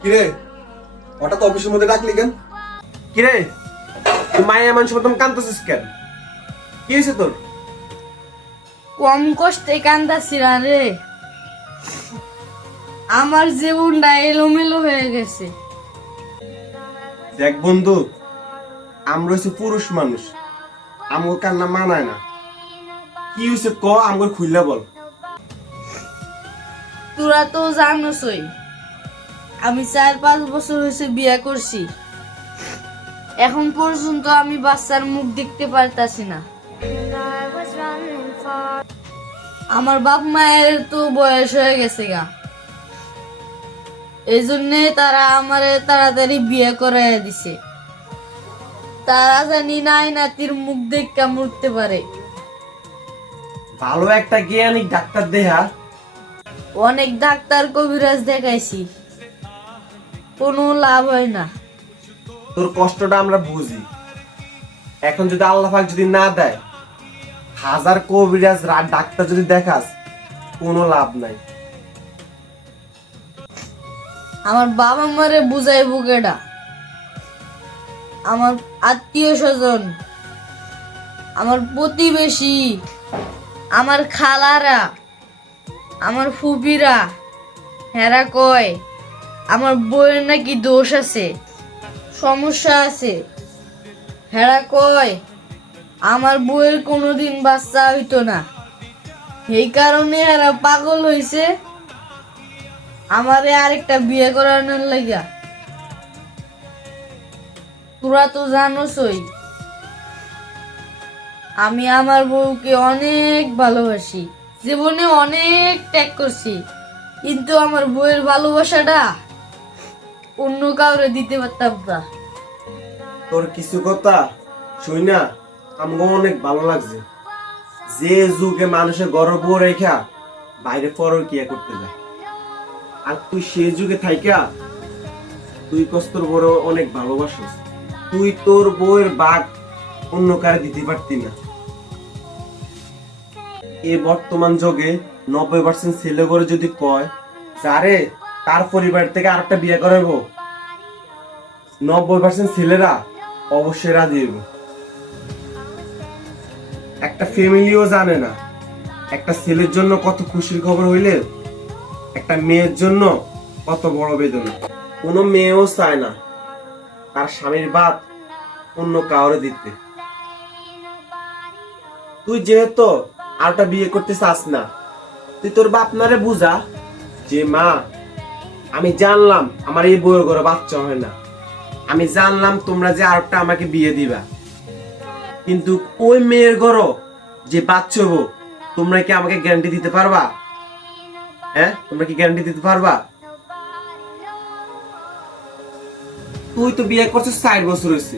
কিরে হঠাৎ অফিসের মধ্যে ডাকলি কেন? কিরে তুই মায়া মানুষ মতন কান্দতেছিস কেন? কি হয়েছে তোর? কম কষ্টে কান্দাছি না রে, আমার জীবনটা এলোমেলো হয়ে গেছে। দেখ বন্ধু, আমরা হচ্ছে পুরুষ মানুষ, আমার কান্না মানায় না। কি হয়েছে ক, আমার খুললে বল। তোরা তো জানোসই আমি 4-5 বছর হয়েছে বিয়ে করছি, এখন পর্যন্ত আমি বাচ্চার মুখ দেখতে পারতাছি না। আমার বাপ মায়ের তো বয়স হয়ে গেছে গা, এই জন্যে তারা আমারে তাড়াতাড়ি বিয়ে করাইয়া দিছে। তারা জানি নাই নাতির মুখ দেখে মরতে পারে। ভালো একটা জ্ঞানী ডাক্তার দেহা। অনেক ডাক্তার কবিরাজ দেখাইছি, কোনো লাভ হয় না। তোর কষ্টটা আমরা বুঝি। এখন যদি আল্লাহ পাক যদি না দেয়, 1000 কবিরাজ ডাক্তার যদি দেখাস, কোনো লাভ নাই। আমার বাবা মারে বুঝাইবো কেডা? আমার আত্মীয় স্বজন, আমার প্রতিবেশী, আমার খালারা, আমার ফুপিরা, হেরা কয় আমার বইয়ের নাকি দোষ আছে, সমস্যা আছে। হেরা কয় আমার বইয়ের কোনোদিন বাচ্চা হইতো না, এই কারণে এরা পাগল হইছে আমারে আরেকটা বিয়ে করানোর লাগিয়া। তোরা তো জানোসই আমি আমার বউকে অনেক ভালোবাসি, জীবনে অনেক ত্যাগ করছি, কিন্তু আমার বউয়ের ভালোবাসাটা অন্য কাউরে দিতে পারতাম না। তোর কিছু কথা শুই না আমাকে অনেক ভালো লাগছে। যে যুগে মানুষের গর্ব রেখা বাইরে পরকিয়া করতে যায়, আর তুই সেই যুগে থাইকা তুই কস্তর বড় অনেক ভালোবাসিস। তুই তোর বউয়ের বাঘ অন্য কারে দিতে পারতি না। এ বর্তমান যুগে 90% ছেলে করে যদি কয় যারে তার পরিবার থেকে আরেকটা বিয়ে করাবো, 90% ছেলেরা অবশ্যই রাজি হইব। একটা ফ্যামিলিও জানে না একটা ছেলের জন্য কত খুশির খবর হইলে একটা মেয়ের জন্য কত বড় বেদনা। কোনো মেয়েও চায় না তার স্বামীর বাদ অন্য কাউরে দিতে। তুই যেহেতু আরেকটা বিয়ে করতে চাস না, তুই তোর বাপ নারে বুঝা যে মা আমি জানলাম আমার এই বউয়ের ঘরে বাচ্চা হয় না, আমি জানলাম তোমরা যে আরেকটা আমাকে বিয়ে দিবা, কিন্তু ওই মেয়ের ঘরও যে বাচ্চা হবো তোমরা কি আমাকে গ্যারান্টি দিতে পারবা? হ্যাঁ, তোমরা কি গ্যারান্টি দিতে পারবা? তুই তো বিয়ে করছিস 4 বছর হয়েছে,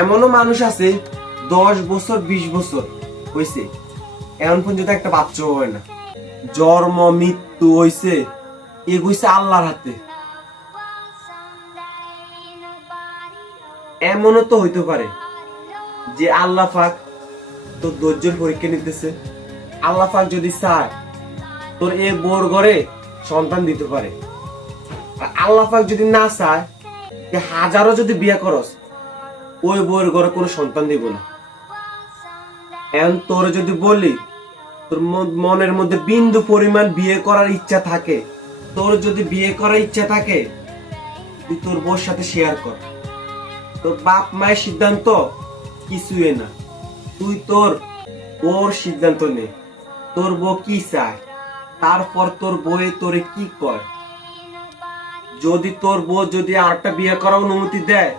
এমনও মানুষ আছে 10 বছর 20 বছর হয়েছে এমন পর্যন্ত একটা বাচ্চা হয় না। জন্ম মৃত্যু হয়েছে এগুইছে আল্লাহর হাতে। এমনও তো হইতে পারে যে আল্লাহ পাক তোর ধৈর্যের পরীক্ষা নিতেছে। আল্লাহ পাক যদি চায় তোর এই বউর ঘরে সন্তান দিতে পারে, আর আল্লাহ পাক যদি না চায় যে হাজারো যদি বিয়ে করস ওই বউর ঘরে কোনো সন্তান দিব না। এখন তোর যদি বলি তোর মনের মধ্যে বিন্দু পরিমাণ বিয়ে করার ইচ্ছা থাকে, তোর যদি বিয়ে করার ইচ্ছা থাকে তুই তোর বউর সাথে শেয়ার কর। তোর বাপ মায়ের সিদ্ধান্ত কিছুই না, তুই তোর বউর সিদ্ধান্ত নে। তোর বউ কি চায়, তারপর তোর বউয়ে তোরে কি কয়। যদি তোর বউ যদি আরেকটা বিয়ে করার অনুমতি দেয়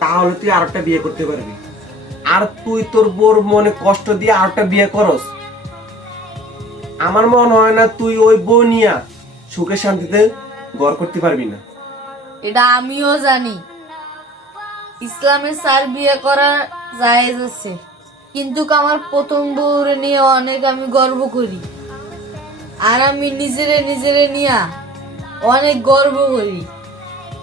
তাহলে তুই আরেকটা বিয়ে করতে পারবি। আর তুই তোর বউর মনে কষ্ট দিয়ে আরেকটা বিয়ে করস, আমার মনে হয় না তুই ওই বউ নিয়া সুখে শান্তিতে ঘর করতে পারবি না। এটা আমিও জানি ইসলামে 4 বিয়ে করা জায়েজ আছে, কিন্তু আমার প্রথম বউরে নিয়ে অনেক আমি গর্ব করি, আর আমি নিজেরে নিয়ে অনেক গর্ব করি,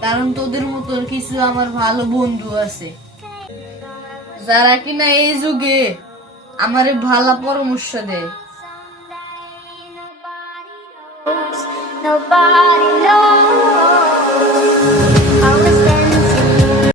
কারণ তোদের মতো কিছু আমার ভালো বন্ধু আছে যারা কিনা এই যুগে আমারে ভালো পরামর্শ দেয়। Nobody knows.